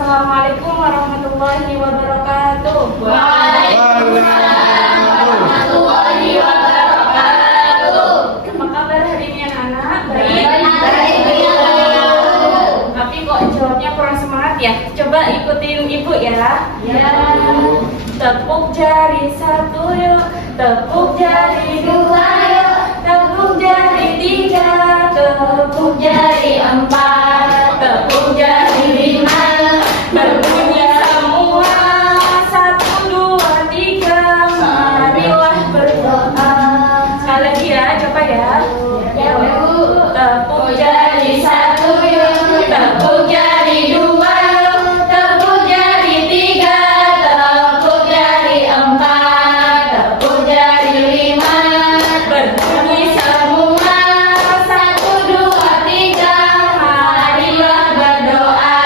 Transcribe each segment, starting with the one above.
Assalamualaikum warahmatullahi wabarakatuh. Waalaikumsalam warahmatullahi wabarakatuh. Apa kabar hari ini anak-anak? Baik ya. Tapi kok jawabnya kurang semangat ya? Coba ikutin ibu ya. Ya. Tepuk jari satu yuk, tepuk jari dua yuk, tepuk jari tiga, tepuk jari empat, tepuk jari lima yuk. Berbunyi semua, satu dua tiga, marilah berdoa. Sekali lagi ya, coba ya. Ya, Bu. Tepuk jari satu yuk, tepuk jari dua yuk, tepuk jari tiga, tepuk jari empat, tepuk jari lima. Berbunyi semua, satu dua tiga, marilah berdoa.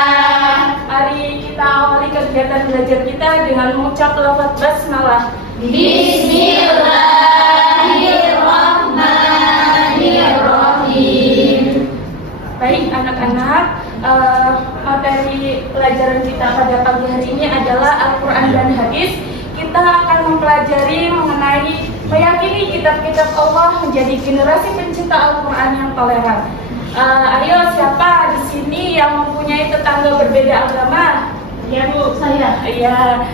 Mari kita awali kegiatan belajar kita dengan mengucap lafaz basmalah. Bismillahirrahmanirrahim. Baik anak-anak, materi pelajaran kita pada pagi hari ini adalah Al-Quran dan Hadis. Kita akan mempelajari mengenai meyakini kitab-kitab Allah menjadi generasi pencinta Al-Quran yang toleran. Ayo, siapa di sini yang mempunyai tetangga berbeda agama? Ya, Bu, saya. Iya.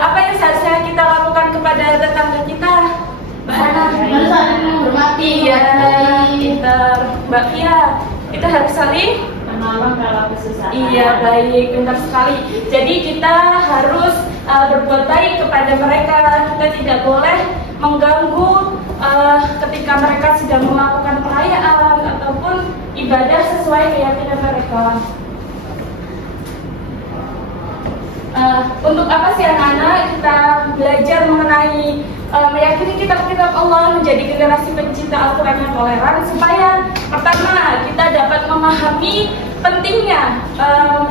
Apa yang seharusnya kita lakukan kepada tetangga kita? Harus saling menghormati. Iya, pintar Mbak Pia. Kita harus saling Menolong kalau kesusahan. Iya, baik, pintar sekali. Jadi kita harus berbuat baik kepada mereka. Kita tidak boleh mengganggu ketika mereka sedang melakukan perayaan ataupun ibadah sesuai keyakinan mereka. Untuk apa sih anak-anak kita belajar mengenai meyakini kitab-kitab Allah menjadi generasi pencinta Al-Quran yang toleran, supaya pertama kita dapat memahami pentingnya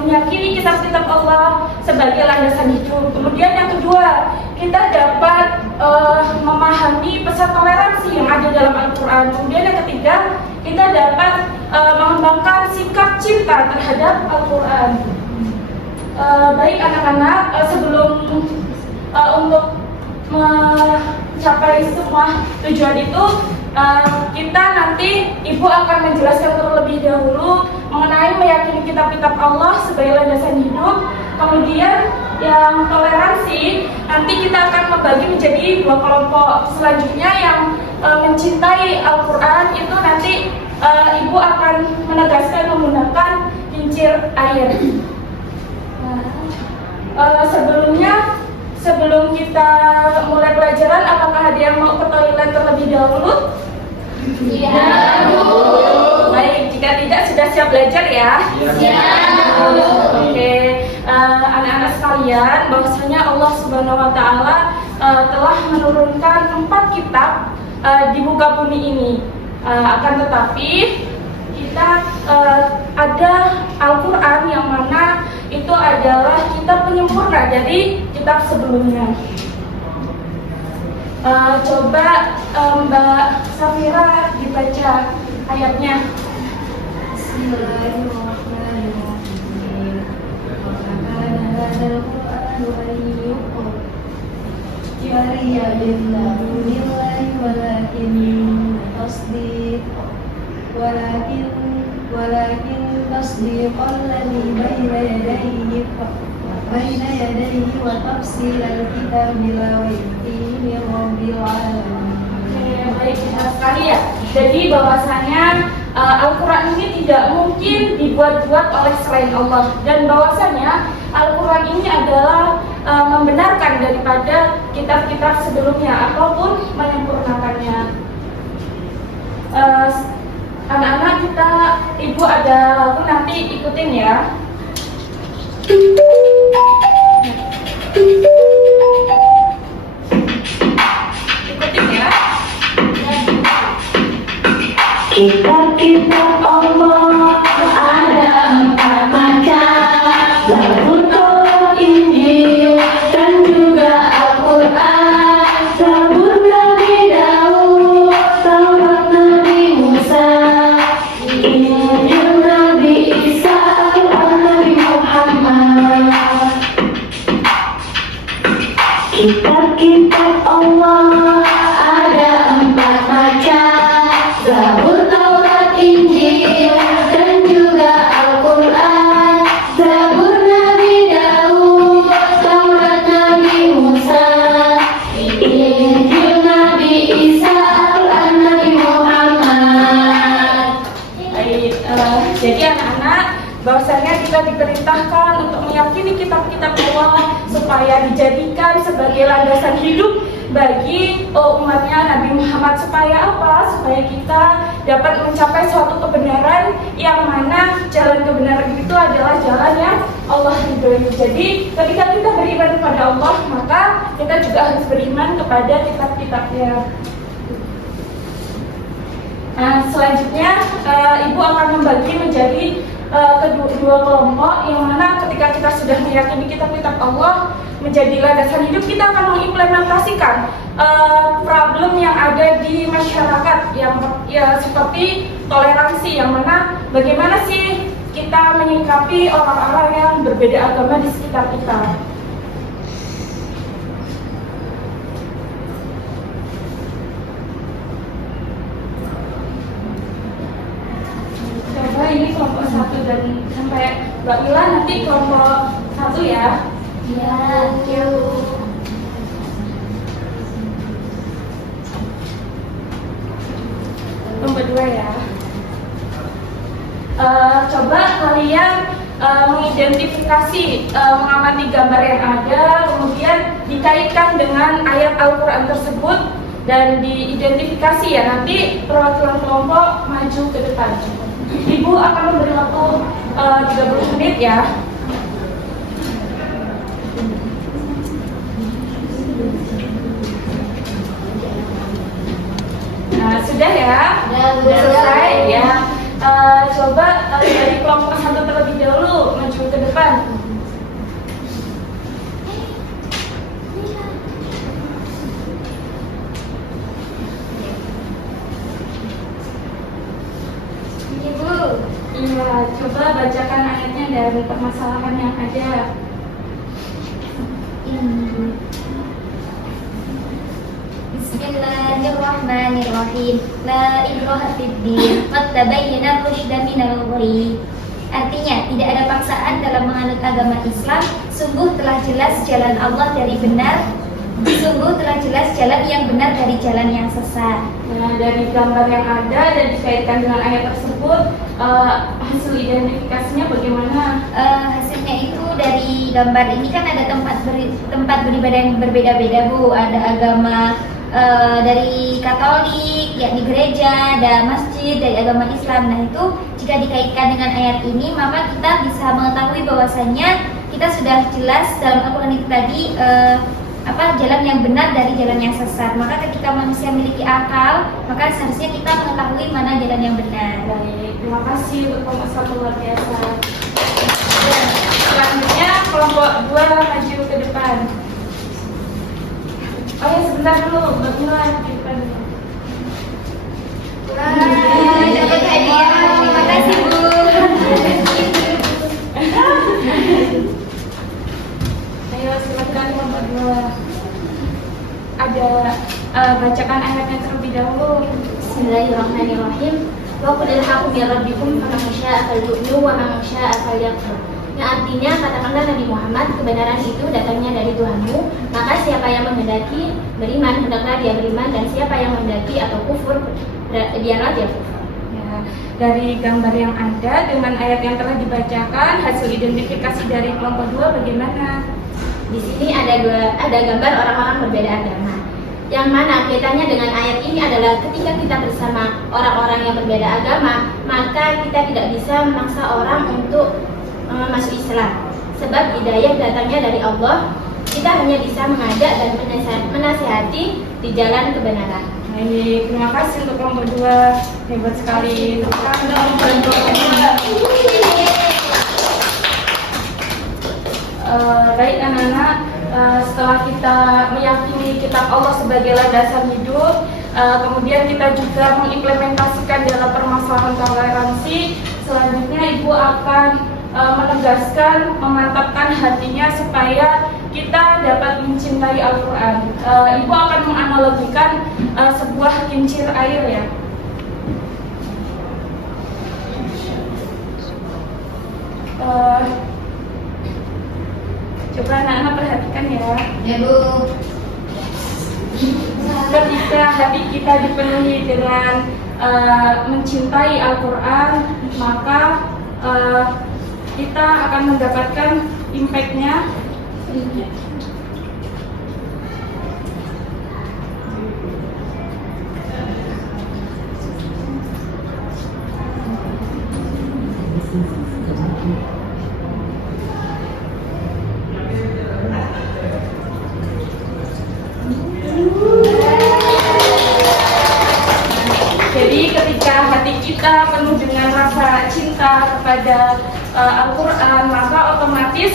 meyakini kitab-kitab Allah sebagai landasan hidup. Kemudian yang kedua, kita dapat memahami pesan toleransi yang ada dalam Al-Quran. Kemudian yang ketiga, kita dapat mengembangkan sikap cinta terhadap Al-Quran. Baik anak-anak, sebelum untuk mencapai semua tujuan itu, kita nanti ibu akan menjelaskan terlebih dahulu mengenai meyakini kitab-kitab Allah sebagai landasan hidup. Kemudian yang toleransi, nanti kita akan membagi menjadi dua kelompok. Selanjutnya yang mencintai Al-Quran itu nanti ibu akan menegaskan menggunakan kincir air. Sebelum kita mulai pelajaran, apakah ada yang mau ke toilet terlebih dahulu? Iya, Bu. Baik, jika tidak sudah siap belajar ya? Siap, Bu. Oke, anak-anak sekalian, bahwasanya Allah Subhanahu Wa Taala telah menurunkan 4 kitab di muka bumi ini. Akan tetapi kita ada Al-Quran yang mana itu adalah kitab penyempurna dari kitab sebelumnya. Coba Mbak Safira dibaca ayatnya. Bismillahirrahmanirrahim. Walakin tasdiqal ladzi baina yadayhi wa tafsilal kitabi la raiba fihi min rabbil alamin. Baik, sekali ya. Jadi bahwasanya Al-Quran ini tidak mungkin dibuat-buat oleh selain Allah, dan bahwasanya Al-Quran ini adalah membenarkan daripada kitab-kitab sebelumnya ataupun menyempurnakannya. Anak-anak kita, ibu ada lagu nanti ikutin ya. Ikutin ya. Kitab-kitab Allah ada 4 macam, Zabur, Injil, dan juga Al-Quran. Zabur Nabi Daud, Taurat Nabi Musa, Injil Nabi Isa, Al-Nabi Muhammad. diperintahkan untuk meyakini kitab-kitab Allah supaya dijadikan sebagai landasan hidup bagi umatnya Nabi Muhammad. Supaya apa? Supaya kita dapat mencapai suatu kebenaran yang mana jalan kebenaran itu adalah jalan yang Allah ridhoi. Jadi ketika kita beriman kepada Allah, maka kita juga harus beriman kepada kitab-kitabnya. Nah, selanjutnya Ibu akan membagi menjadi kedua kelompok, yang mana ketika kita sudah meyakini kitab-kitab Allah menjadi landasan hidup, kita akan mengimplementasikan problem yang ada di masyarakat yang seperti toleransi, yang mana bagaimana sih kita menyikapi orang-orang yang berbeda agama di sekitar kita. Coba ini kelompok 1 dan sampai Mbak Mila nanti kelompok 1 ya. Ya, Kelompok 2 ya. Coba kalian mengidentifikasi, mengamati gambar yang ada, kemudian dikaitkan dengan ayat Al-Quran tersebut dan diidentifikasi ya. Nanti perwakilan kelompok maju ke depan. Ibu akan memberi waktu 30 menit ya. Nah, sudah ya? Sudah selesai ya. Coba dari kelompok 1 terlebih dahulu maju ke depan. Ibu. Iya, coba bacakan ayatnya dan permasalahan yang ada. Bismillahirrahmanirrahim. La ikraha fid din, qad tabayyana rusydu minal ghayy. Artinya, tidak ada paksaan dalam menganut agama Islam. Sungguh telah jelas jalan Allah dari benar. Sungguh telah jelas jalan yang benar dari jalan yang sesat. Nah, dari gambar yang ada dan dikaitkan dengan ayat tersebut, hasil identifikasinya bagaimana? Hasilnya itu dari gambar ini kan ada tempat beribadah yang berbeda-beda, Bu. Ada agama dari Katolik, yakni gereja, ada masjid dari agama Islam. Nah, itu jika dikaitkan dengan ayat ini, maka kita bisa mengetahui bahwasannya kita sudah jelas dalam Al-Quran itu tadi jalan yang benar dari jalan yang sesat. Maka ketika manusia memiliki akal, maka seharusnya kita mengetahui mana jalan yang benar. Baik, terima kasih untuk pemasaran luar biasa. Dan selanjutnya kelompok 2 maju ke depan. Oh ya, sebentar dulu, Mbak Mila di depan dulu. Dapat hadiah. Terima kasih, Bu. Ayo silakan kelompok 2. Ada bacakan ayatnya terlebih dahulu. Bismillahirrahmanirrahim. Wa qulil haqqu min rabbikum faman syaa'a falyu'min wa man syaa'a falyakfur. Yang artinya, katakanlah Nabi Muhammad, kebenaran itu datangnya dari Tuhanmu, maka siapa yang menghendaki beriman, hendaklah dia beriman, dan siapa yang menghendaki atau kufur, biarlah dia kufur. Ya, dari gambar yang ada dengan ayat yang telah dibacakan, hasil identifikasi dari kelompok 2 bagaimana? Di sini ada gambar orang-orang berbeda agama. Yang mana kaitannya dengan ayat ini adalah ketika kita bersama orang-orang yang berbeda agama, maka kita tidak bisa memaksa orang untuk masuk Islam. Sebab hidayah datangnya dari Allah. Kita hanya bisa mengajak dan menasihati di jalan kebenaran. Baik, terima kasih untuk kelompok 2. Hebat sekali. Baik anak-anak, setelah kita meyakini kitab Allah sebagai landasan hidup, kemudian kita juga mengimplementasikan dalam permasalahan toleransi. Selanjutnya Ibu akan menegaskan, memantapkan hatinya supaya kita dapat mencintai Al-Quran. Ibu akan menganalogikan sebuah kincir air ya. Coba anak-anak perhatikan ya. Ya, Bu. Ketika hati kita dipenuhi dengan mencintai Al-Quran, maka kita akan mendapatkan impact-nya. Jadi ketika hati kita penuh dengan rasa cinta kepada Al-Quran, maka otomatis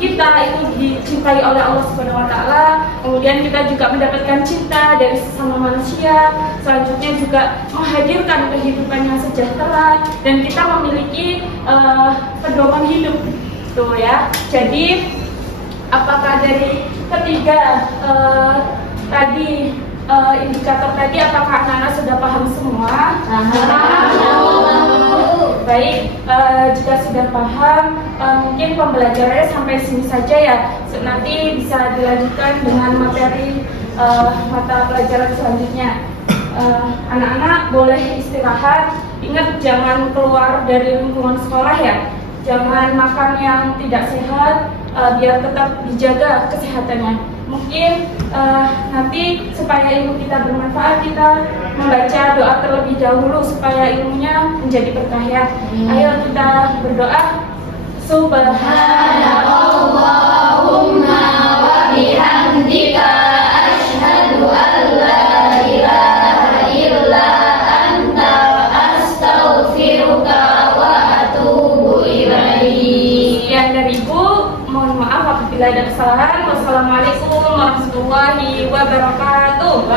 kita itu dicintai oleh Allah Subhanahu Wa Taala. Kemudian kita juga mendapatkan cinta dari sesama manusia. Selanjutnya juga menghadirkan kehidupan yang sejahtera dan kita memiliki pedoman hidup, tuh ya. Jadi apakah dari ketiga tadi indikator tadi, apakah anak-anak sudah paham semua? Baik, jika sudah paham, mungkin pembelajarannya sampai sini saja ya. Nanti bisa dilanjutkan dengan materi mata pelajaran selanjutnya. Anak-anak boleh istirahat. Ingat, jangan keluar dari lingkungan sekolah ya. Jangan makan yang tidak sehat, biar tetap dijaga kesehatannya. Mungkin nanti supaya ilmu kita bermanfaat, kita membaca doa terlebih dahulu supaya ilmunya menjadi berkah ya. Ayo kita berdoa. Subhanallahumma wa bihamdika asyhadu an la ilaha illa anta astaghfiruka wa atubu ilaik. Sekian dari Ibu, mohon maaf apabila ada kesalahan. Wassalamualaikum warahmatullahi wabarakatuh.